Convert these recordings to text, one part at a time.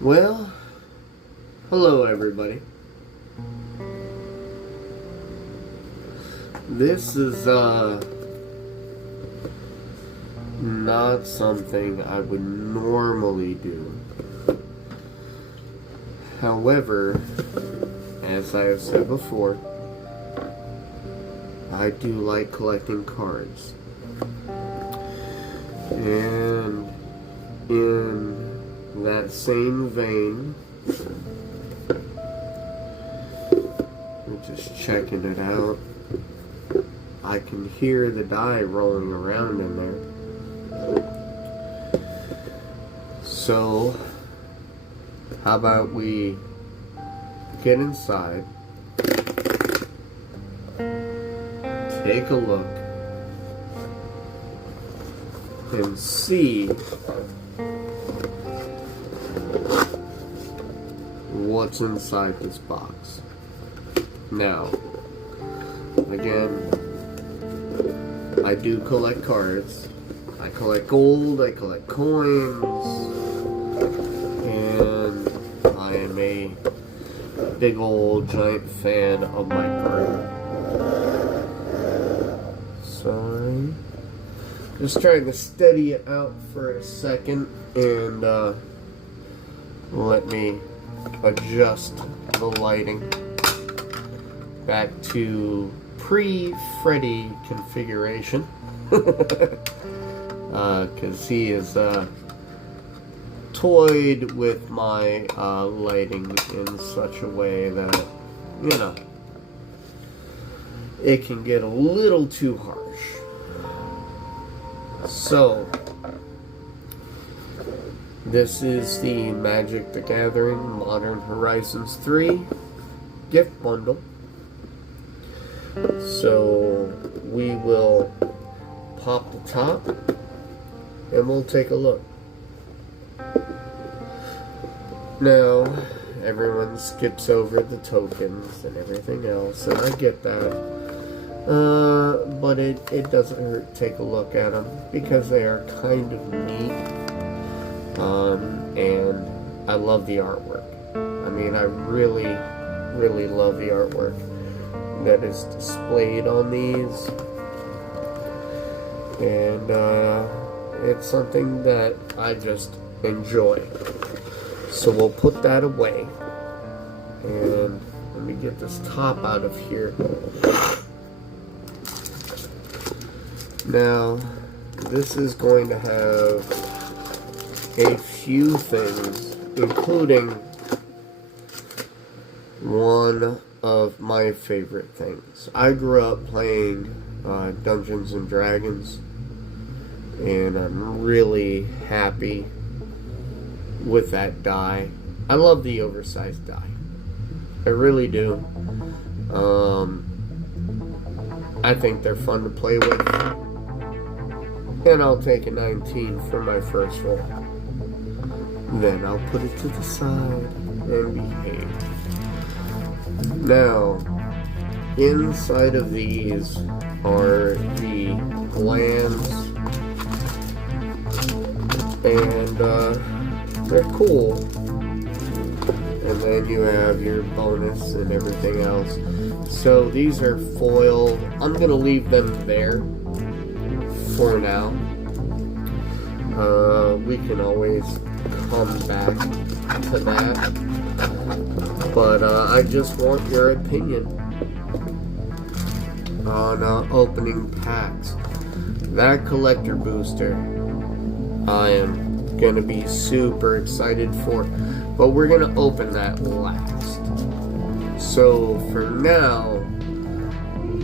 Well, hello everybody. This is not something I would normally do. However, as I have said before, I do like collecting cards. And in that same vein, we're just checking it out. I can hear the die rolling around in there. So, how about we get inside, take a look, and see what's inside this box. Now, again, I do collect cards. I collect gold, I collect coins, and I am a big old giant fan of my card. Sorry. Just trying to steady it out for a second and let me adjust the lighting back to pre-Freddy configuration. Because he is toyed with my lighting in such a way that, you know, it can get a little too harsh. So, this is the Magic the Gathering Modern Horizons 3 gift bundle. So, we will pop the top and we'll take a look. Now, everyone skips over the tokens and everything else, and I get that. But it doesn't hurt to take a look at them because they are kind of neat. And I love the artwork. I mean, I really, really love the artwork that is displayed on these. And it's something that I just enjoy. So we'll put that away. And let me get this top out of here. Now, this is going to have a few things, including one of my favorite things. I grew up playing Dungeons and Dragons, and I'm really happy with that die. I love the oversized die. I really do. I think they're fun to play with. And I'll take a 19 for my first roll. Then I'll put it to the side and behave. Now, inside of these are the glands. And they're cool. And then you have your bonus and everything else. So these are foil. I'm going to leave them there for now. We can always come back to that. But I just want your opinion on opening packs. That collector booster I am going to be super excited for. But we're going to open that last. So for now,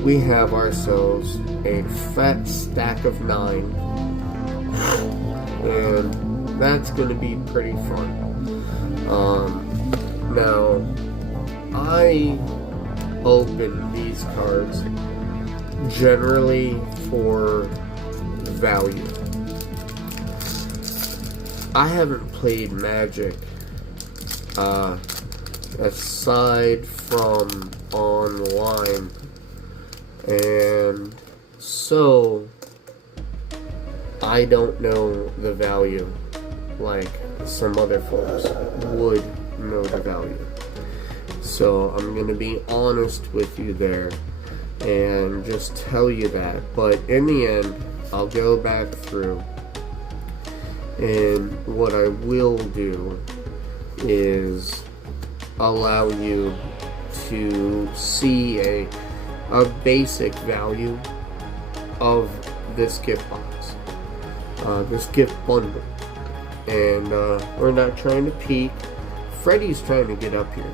we have ourselves a fat stack of 9. And that's going to be pretty fun. Now, I open these cards generally for value. I haven't played Magic aside from online, and so I don't know the value like some other folks would know the value. So I'm going to be honest with you there and just tell you that. But in the end, I'll go back through, and what I will do is allow you to see a basic value of this gift box, this gift bundle. And we're not trying to peek. Freddy's trying to get up here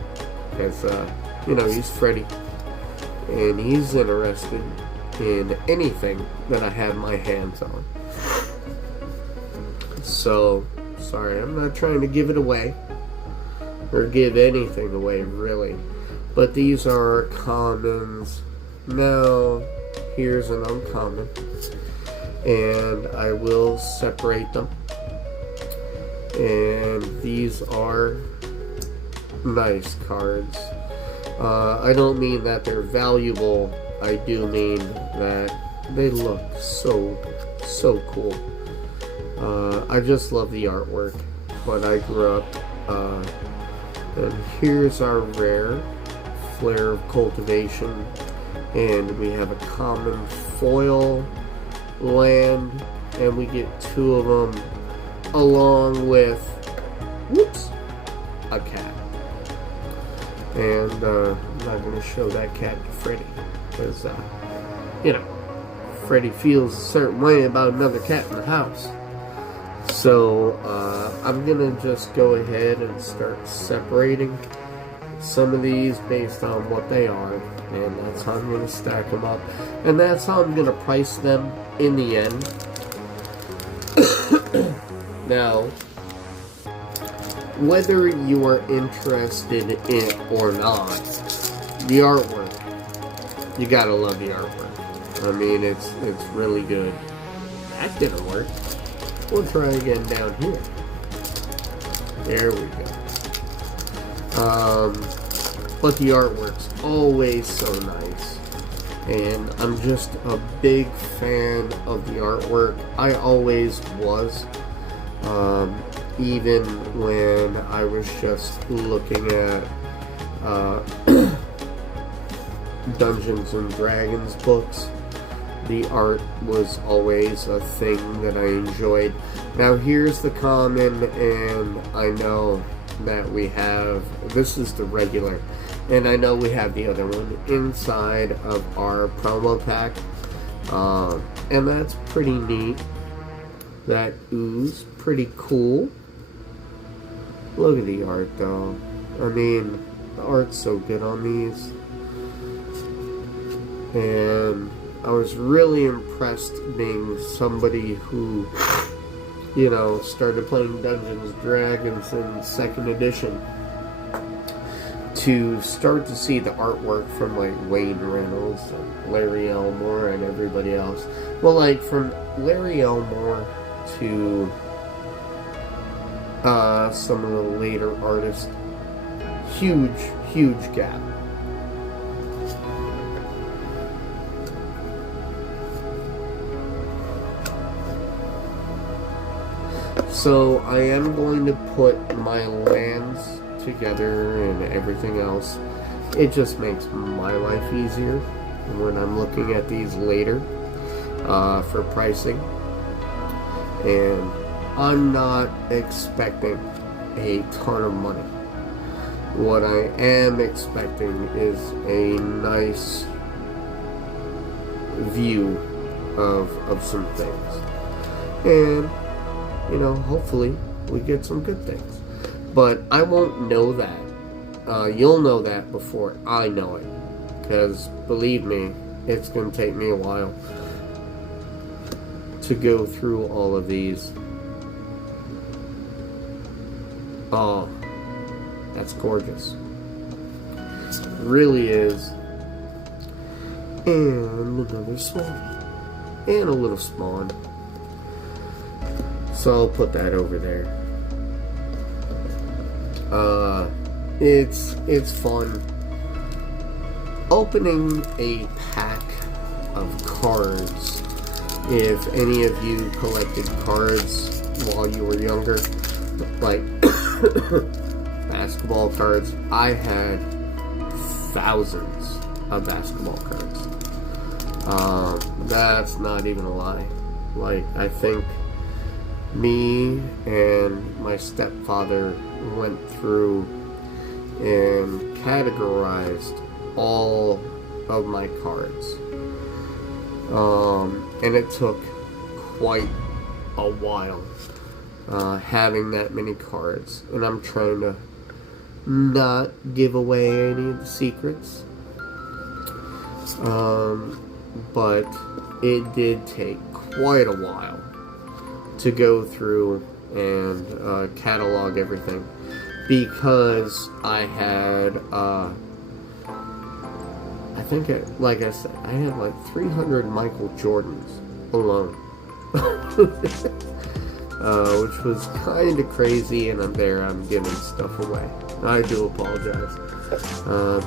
because he's Freddy, and he's interested in anything that I have my hands on. So sorry, I'm not trying to give it away or give anything away really, but these are commons. Now here's an uncommon, and I will separate them. And these are nice cards. I don't mean that they're valuable, I do mean that they look so cool. I just love the artwork, but I grew up, and here's our rare Flare of Cultivation, and we have a common foil land, and we get 2 of them along with, a cat. And I'm not going to show that cat to Freddy, because, Freddy feels a certain way about another cat in the house. So, I'm going to just go ahead and start separating some of these based on what they are, and that's how I'm going to stack them up, and that's how I'm going to price them in the end. Now, whether you are interested in it or not, the artwork, you gotta love the artwork. I mean, it's really good. That didn't work. We'll try again down here. There we go. But the artwork's always so nice, and I'm just a big fan of the artwork. I always was. Even when I was just looking at Dungeons and Dragons books, the art was always a thing that I enjoyed. Now here's the common, and I know that we have, this is the regular, and I know we have the other one inside of our promo pack, and that's pretty neat. That ooze, pretty cool. Look at the art though. I mean, the art's so good on these. And I was really impressed being somebody who, started playing Dungeons and Dragons in 2nd edition, to start to see the artwork from like Wayne Reynolds and Larry Elmore and everybody else. Well, like from Larry Elmore to some of the later artists, huge gap. So I am going to put my lands together and everything else. It just makes my life easier when I'm looking at these later for pricing. And I'm not expecting a ton of money. What I am expecting is a nice view of some things. And, hopefully we get some good things. But I won't know that. You'll know that before I know it. Because, believe me, it's going to take me a while to go through all of these. Oh, that's gorgeous. It really is. And another spawn. And a little spawn. So I'll put that over there. It's fun. Opening a pack of cards. If any of you collected cards while you were younger, like basketball cards. I had thousands of basketball cards. That's not even a lie. Like, I think me and my stepfather went through and categorized all of my cards. And it took quite a while having that many cards. And I'm trying to not give away any of the secrets. But it did take quite a while to go through and catalog everything, because I had I think like I said, I had like 300 Michael Jordans alone. Which was kind of crazy, and I'm giving stuff away. I do apologize,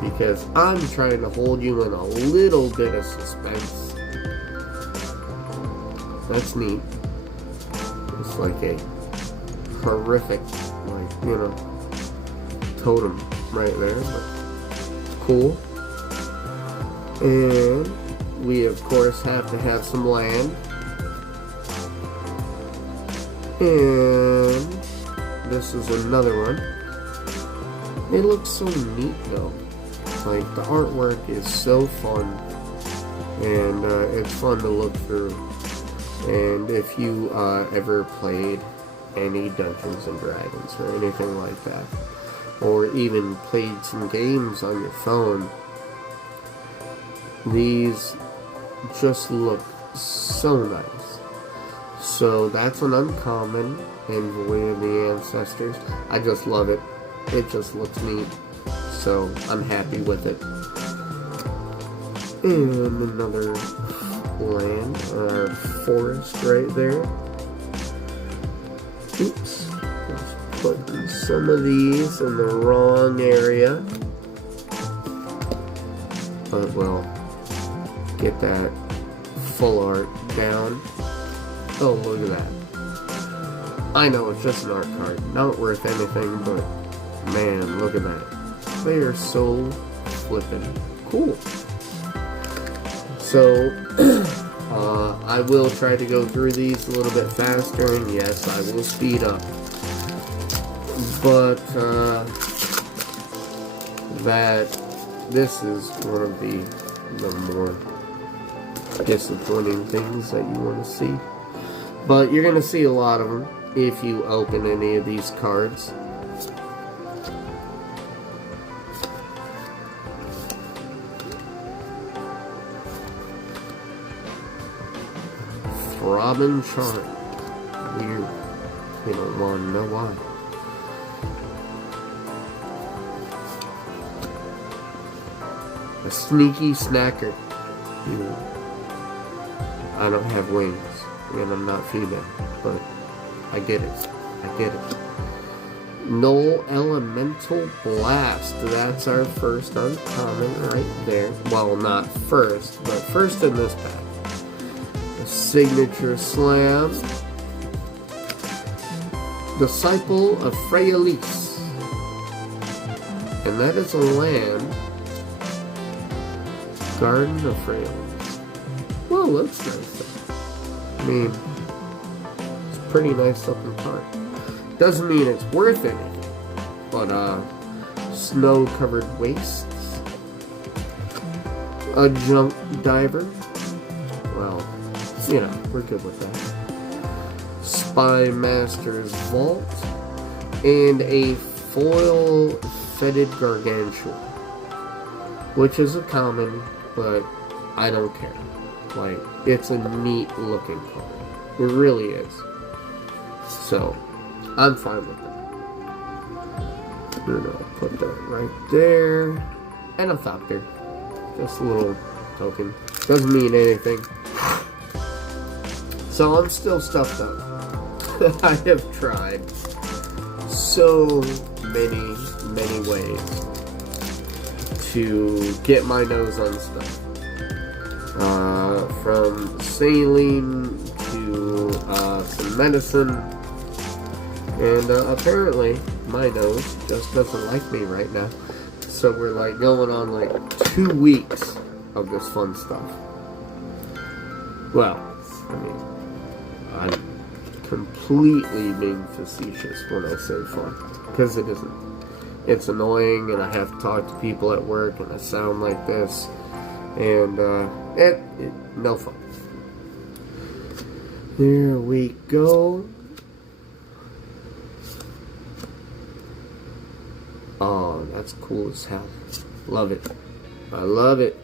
because I'm trying to hold you in a little bit of suspense. That's neat. It's like a horrific, like, you know, totem right there, but cool. And we of course have to have some land. And this is another one. It looks so neat though. Like, the artwork is so fun, and it's fun to look through. And if you ever played any Dungeons and Dragons or anything like that, or even played some games on your phone, these just look so nice. So that's an uncommon in Void of the Ancestors. I just love it. It just looks neat. So I'm happy with it. And another land, forest right there. Oops. Just putting some of these in the wrong area. But we'll get that full art down. Oh, look at that. I know it's just an art card. Not worth anything, but man, look at that. They are so flippin' cool. So, I will try to go through these a little bit faster, and yes, I will speed up. But, this is one of the more disappointing things that you want to see. But you're going to see a lot of them if you open any of these cards. Throbbing Charm. Weird. You don't want to know why. A Sneaky Snacker. I don't have wings, and I'm not female, but I get it. I get it. Null Elemental Blast. That's our first uncommon right there. Well, not first, but first in this pack. A Signature Slam. Disciple of Freyalise. And that is a land. Garden of Freyalise. Well, looks nice though. I mean, it's a pretty nice looking card. Doesn't mean it's worth anything, but snow-covered wastes, a junk diver. Well, you know, we're good with that. Spy Master's Vault, and a foil fetid Gargantua, which is a common, but I don't care. Like, it's a neat looking card. It really is. So, I'm fine with that. I'm gonna put that right there. And a Thopter. Just a little token. Doesn't mean anything. So I'm still stuffed up. I have tried so many ways to get my nose on stuff. From saline to some medicine, And apparently, my nose just doesn't like me right now. So we're like going on like 2 weeks of this fun stuff. Well, I mean, I'm completely being facetious when I say fun, because it isn't. It's annoying, and I have to talk to people at work, and I sound like this, and no fun. There we go. Oh, that's cool as hell. Love it. I love it.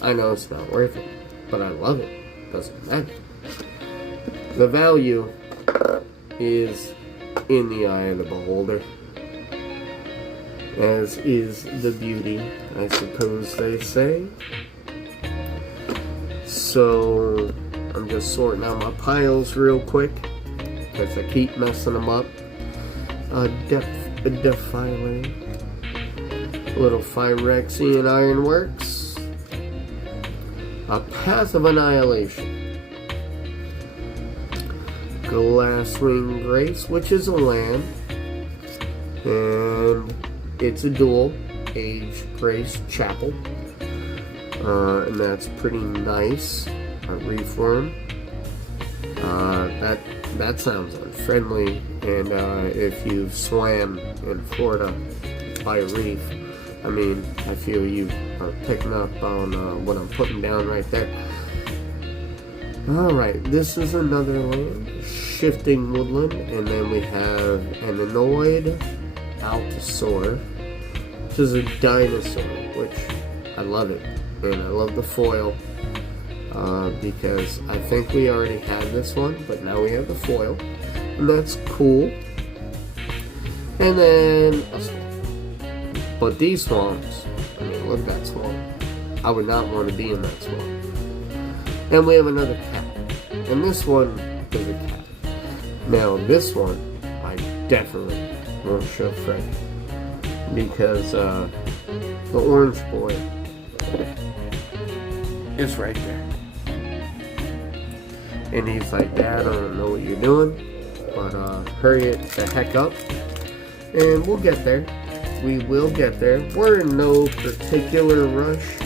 I know it's not worth it, but I love it. Doesn't matter. The value is in the eye of the beholder, as is the beauty, I suppose they say. So I'm just sorting out my piles real quick, because I keep messing them up. Depth defiler, little Phyrexian Ironworks, a Path of Annihilation, Glasswing Grace, which is a land, and it's a dual Age Grace Chapel, and that's pretty nice. A Reefworm, that sounds unfriendly, and if you've swam in Florida by a reef, I mean, I feel you are picking up on what I'm putting down right there. Alright, this is another land, Shifting Woodland, and then we have an Annoyed Allosaur, which is a dinosaur, which I love it, and I love the foil. Because I think we already had this one, but now we have the foil, and that's cool. And then a swamp. But these swamps, I mean, look at that swamp. I would not want to be in that swamp. And we have another cat, and this one is a cat. Now this one, I definitely won't show Fred, because the orange boy is right there. And he's like, Dad, I don't know what you're doing, but hurry it the heck up, and we'll get there. We will get there. We're in no particular rush.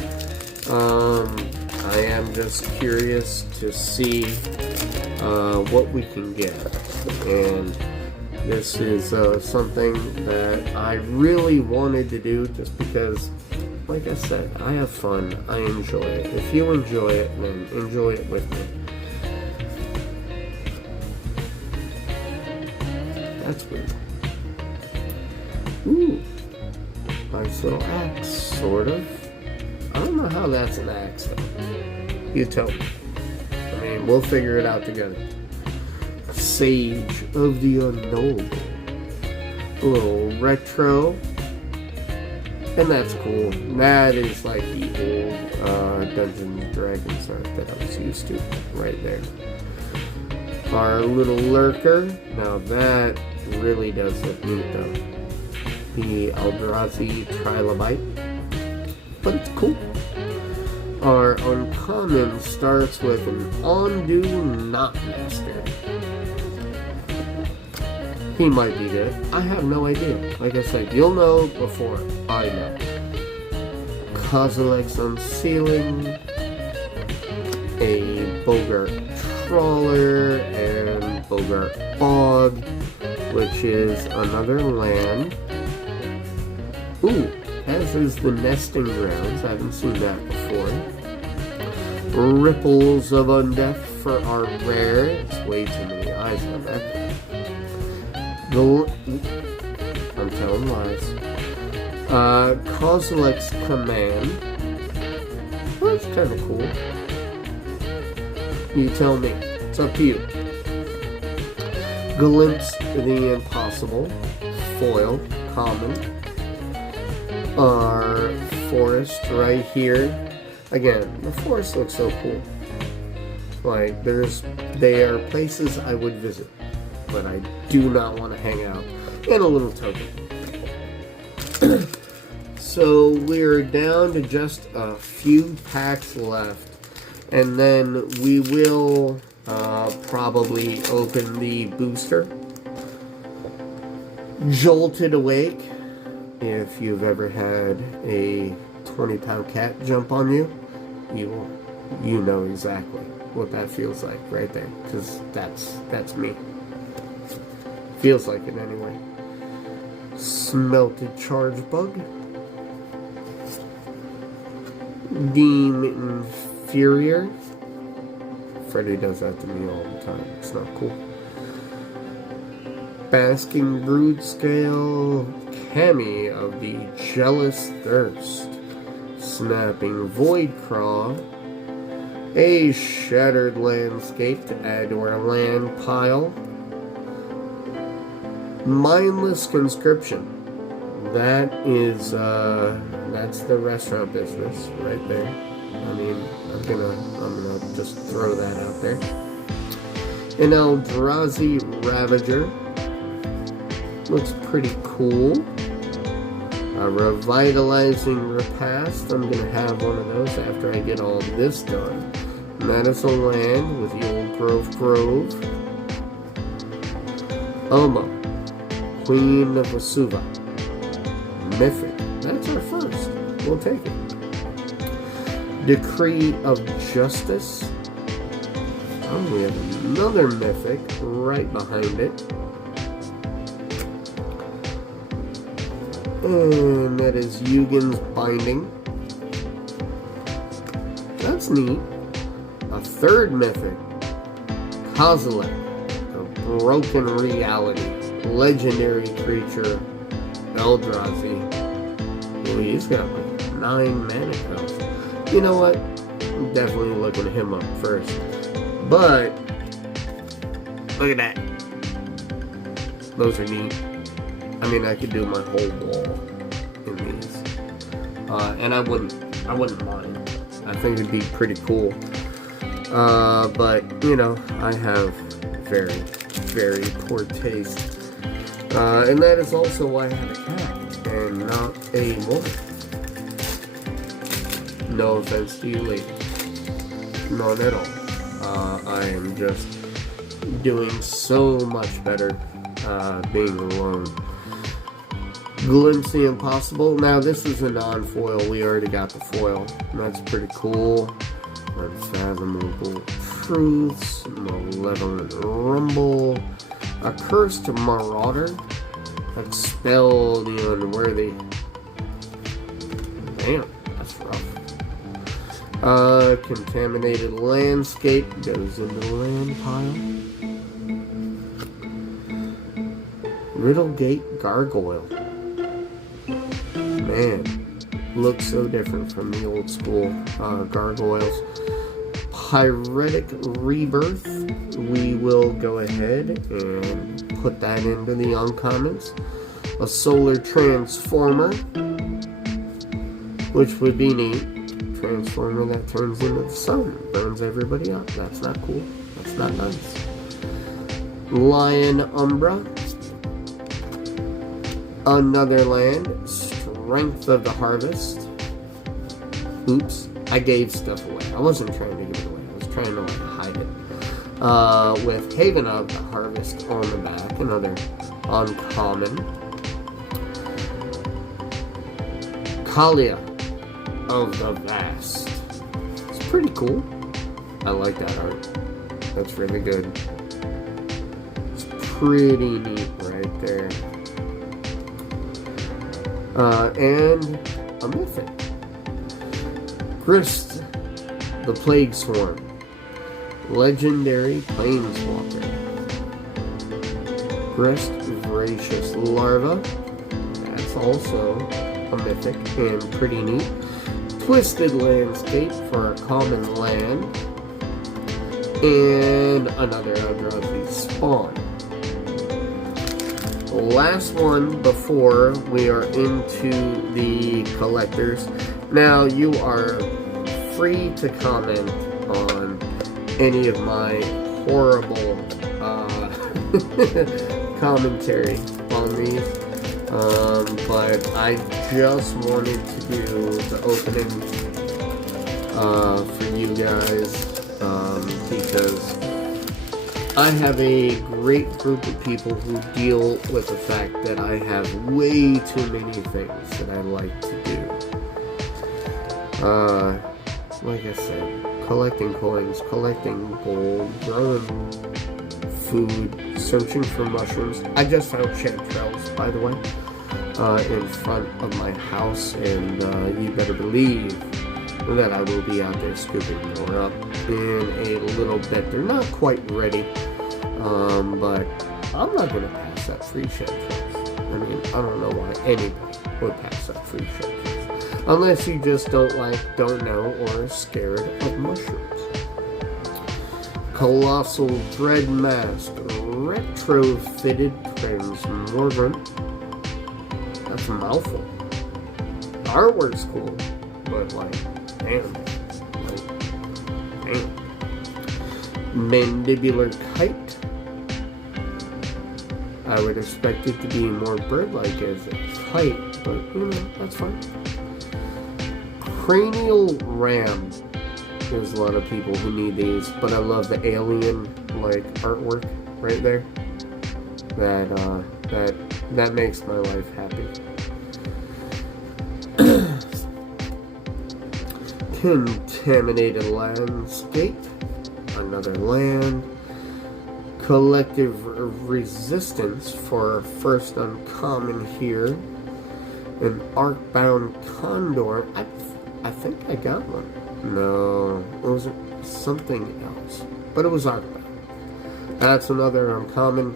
I am just curious to see what we can get. And this is something that I really wanted to do, just because, like I said, I have fun. I enjoy it. If you enjoy it, then enjoy it with me. That's weird. Ooh. Nice little axe, sort of. I don't know how that's an axe, though. You tell me. I mean, we'll figure it out together. Sage of the Unknowable. A little retro. And that's cool. That is like the old Dungeons & Dragons art that I was used to. Right there. Our little lurker. Now that really does look neat, though. The Eldrazi Trilobite. But it's cool. Our uncommon starts with an Ondu Knotmaster. He might be good. I have no idea. Like I said, you'll know before I know. Kozilek's Unsealing, a Boggart Trawler, and Boggart Bog, which is another land. Ooh, as is the Nesting Grounds. I haven't seen that before. Ripples of Undeath for our rare. It's way too many eyes on that. I'm telling lies. Kozilek's Command. Well, that's kind of cool. You tell me. It's up to you. Glimpse the Impossible. Foil. Common. Our forest right here. Again, the forest looks so cool. Like, they are places I would visit, but I do not want to hang out. And a little token. So we're down to just a few packs left, and then we will probably open the booster. jolted awake. If you've ever had a 20-pound cat jump on you, you know exactly what that feels like right there, because that's me. Feels like it anyway. Smelted charge bug. Deem inferior. Freddy does that to me all the time. It's not cool. Basking brood scale. Cammy of the jealous thirst. Snapping void craw. A shattered landscape to add to our land pile. Mindless conscription. That is, that's the restaurant business right there. I mean, I'm gonna just throw that out there. An Eldrazi Ravager. Looks pretty cool. A revitalizing repast. I'm gonna have one of those after I get all this done. Medicine Land with the old Grove. Omo. Queen of Vesuva. Mythic. That's our first. We'll take it. Decree of Justice. Oh, we have another Mythic right behind it. And that is Yugen's Binding. That's neat. A third Mythic. Kozilek. A Broken Reality. Legendary creature. Eldrazi. Oh, he's got like 9 mana cost. You know what? I'm definitely looking him up first. But look at that. Those are neat. I mean, I could do my whole wall in these, and I wouldn't mind. I think it'd be pretty cool. But you know, I have very, very poor taste, and that is also why I have a cat and not a woman. No offense to you, lady. None at all. I am just doing so much better being alone. Glimpse the Impossible. Now this is a non-foil. We already got the foil. That's pretty cool. Unfathomable Truths. Malevolent Rumble. A Cursed Marauder. Expel the Unworthy. Damn, that's rough. Contaminated Landscape. Goes into the land pile. Riddlegate Gargoyle. Man, looks so different from the old school gargoyles. Pyretic Rebirth. We will go ahead and put that into the uncommons. A Solar Transformer, which would be neat. Transformer that turns into the sun, burns everybody up. That's not cool. That's not nice. Lion Umbra. Another land. Strength of the Harvest. Oops, I gave stuff away. I wasn't trying to give it away. I was trying to like hide it. With Haven of the Harvest on the back. Another uncommon. Kalia of the Vast. It's pretty cool. I like that art. That's really good. It's pretty neat right there. And a Mythic. Grist, the Plague Swarm. Legendary Planeswalker. Grist, Voracious Larva. That's also a Mythic and pretty neat. Twisted Landscape for a common land. And another Eldrazi Spawn. Last one before we are into the collectors. Now you are free to comment on any of my horrible commentary on these, but I just wanted to do the opening for you guys because I have a great group of people who deal with the fact that I have way too many things that I like to do. Like I said, collecting coins, collecting gold, growing food, searching for mushrooms. I just found chanterelles, by the way, in front of my house, and you better believe that I will be out there scooping more up in a little bit. They're not quite ready, but I'm not going to pass up free chanterelles. I mean, I don't know why anybody would pass up free chanterelles. Unless you just don't know, or are scared of mushrooms. Colossal Dread Mask, retrofitted Transmorgant. That's a mouthful. The artwork's cool, but damn. Mandibular Kite. I would expect it to be more bird-like as a kite, but that's fine. Cranial Ram. There's a lot of people who need these, but I love the alien artwork right there. That makes my life happy. Contaminated Landscape. Another land. Collective Resistance for first uncommon here. An Arcbound Condor. I think I got one. No, it was something else. But it was Arcbound. That's another uncommon.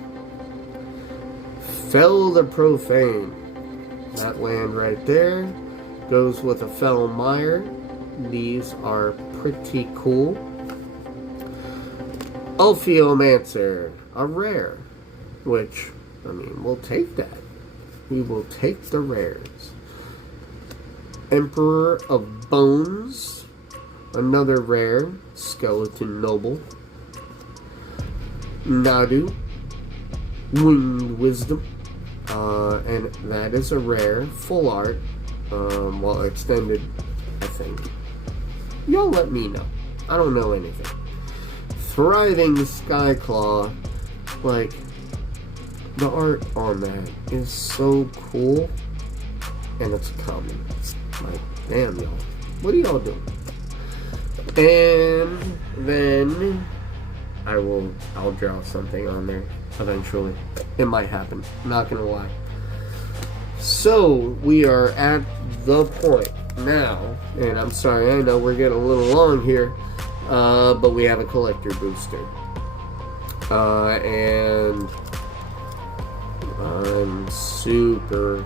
Fell the Profane. That land right there goes with a Fell Mire. These are pretty cool. Ophiomancer, a rare. Which, we'll take that. We will take the rares. Emperor of Bones, another rare. Skeleton Noble. Nadu, Winged Wisdom, and that is a rare, full art, extended, I think. Y'all let me know. I don't know anything. Thriving Skyclaw, the art on that is so cool, and it's common. Damn, y'all. What are y'all doing? And then I'll draw something on there eventually. It might happen. I'm not gonna lie. So we are at the point now, and I'm sorry, I know we're getting a little long here, but we have a collector booster, and I'm super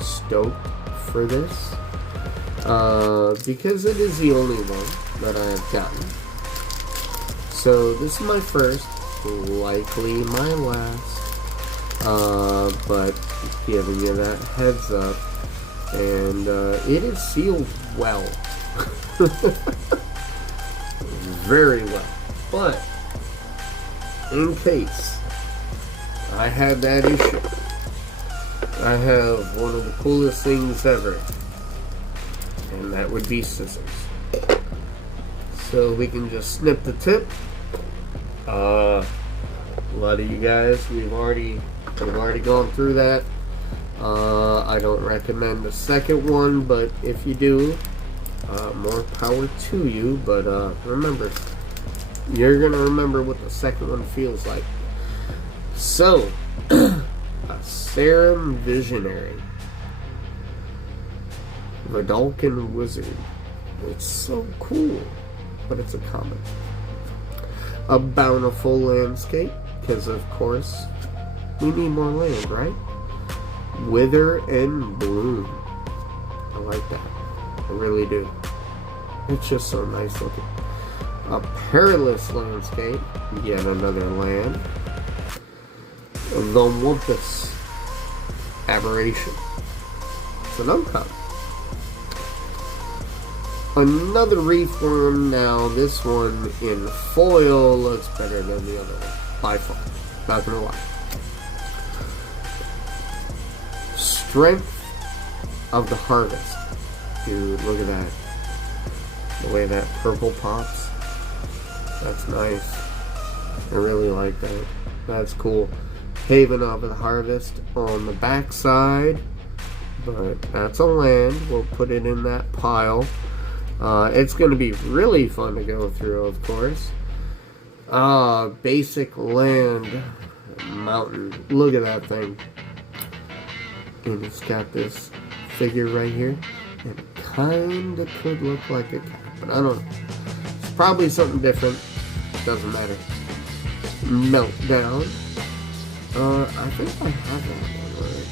stoked for this, because it is the only one that I have gotten. So this is my first, likely my last, but giving you that heads up, and it is sealed well. Very well. But in case I had that issue, I have one of the coolest things ever, and that would be scissors. So we can just snip the tip. A lot of you guys, we've already gone through that. I don't recommend the second one, but if you do, more power to you. But remember, you're gonna remember what the second one feels like. So, a Serum Visionary, Vidalcan Wizard. It's so cool, but it's a common. A Bountiful Landscape, because of course we need more land, right? Wither and Bloom. I like that. I really do. It's just so nice looking. A Perilous Landscape, yet another land. The Wumpus Aberration. It's an uncommon. Another Reform. Now this one in foil looks better than the other one, by far. Not gonna lie. Strength of the Harvest. Dude, look at that. The way that purple pops. That's nice. I really like that. That's cool. Haven of the Harvest on the back side, but that's a land. We'll put it in that pile. It's going to be really fun to go through, of course. Basic land mountain. Look at that thing. And it's got this figure right here. And it kind of could look like a cat, but I don't know. It's probably something different. Doesn't matter. Meltdown. I think I have that one already.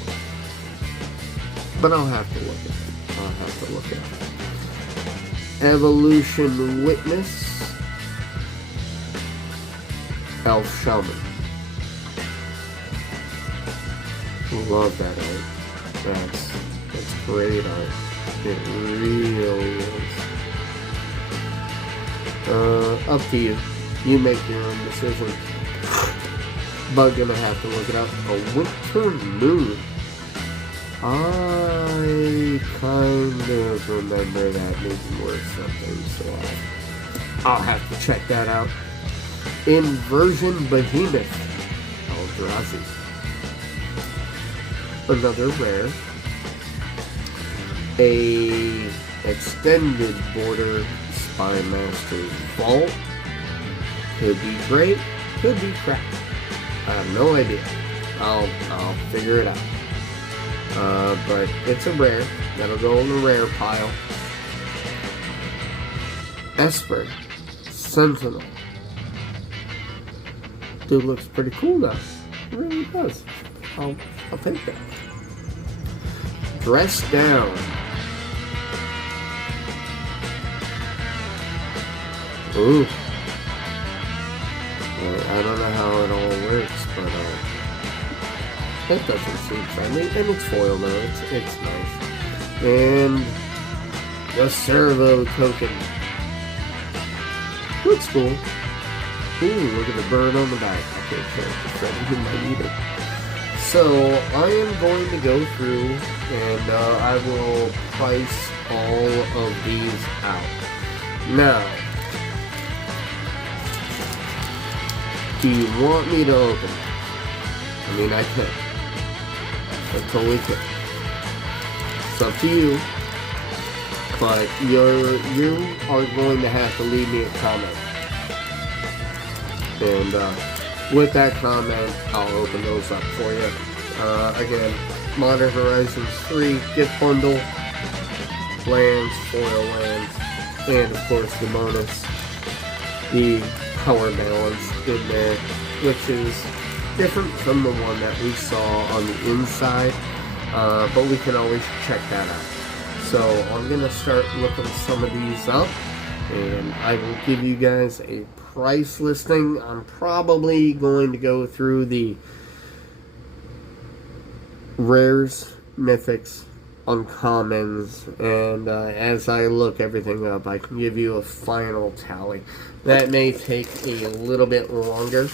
But I'll have to look at it. Evolution Witness. Elf Shaman. Love that art. That's great art. It really is. Up to you. You make your own decision. But gonna have to look it up. A Winter Moon. I kind of remember that maybe worth something, so I'll have to check that out. Inversion Behemoth. Eldrazi. Another rare. A extended border Spymaster Vault. Could be great, could be crap. I have no idea. I'll figure it out. But it's a rare. That'll go in the rare pile. Esper Sentinel. Dude looks pretty cool though. It really does. I'll take that. Dress Down. Ooh. Well, I don't know how it all works, but that doesn't seem friendly. And it's foil though. It's nice. And the Servo Token. Looks cool. Ooh, look at the bird on the back. I can't show it to Freddy, who might eat it. So, I am going to go through and I will price all of these out. Now, do you want me to open it? I mean, I can. I totally can. It's up to you. But you are going to have to leave me a comment. And with that comment, I'll open those up for you. Again, Modern Horizons 3 gift bundle, lands, foil lands, and of course the bonus, the power balance in there, which is different from the one that we saw on the inside, but we can always check that out. So I'm going to start looking some of these up, and I will give you guys a price listing. I'm probably going to go through the rares, mythics, uncommons, and as I look everything up, I can give you a final tally. That may take a little bit longer,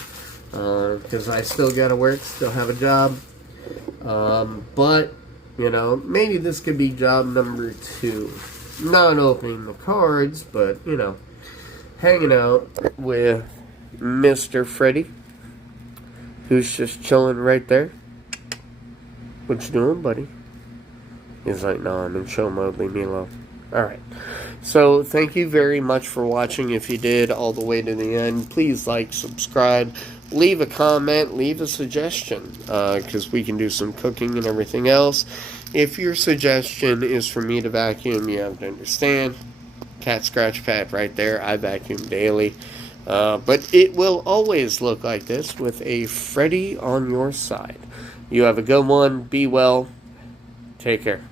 because I still gotta work, still have a job, but, you know, maybe this could be job number 2. Not opening the cards, but, you know, hanging out with Mr. Freddy, who's just chilling right there. What you doing, buddy? He's like, no, I'm in show mode, leave me alone. Alright, so thank you very much for watching. If you did all the way to the end, please like, subscribe, leave a comment, leave a suggestion, because we can do some cooking and everything else. If your suggestion is for me to vacuum, you have to understand, cat scratch pad right there, I vacuum daily. But it will always look like this with a Freddy on your side. You have a good one, be well, take care.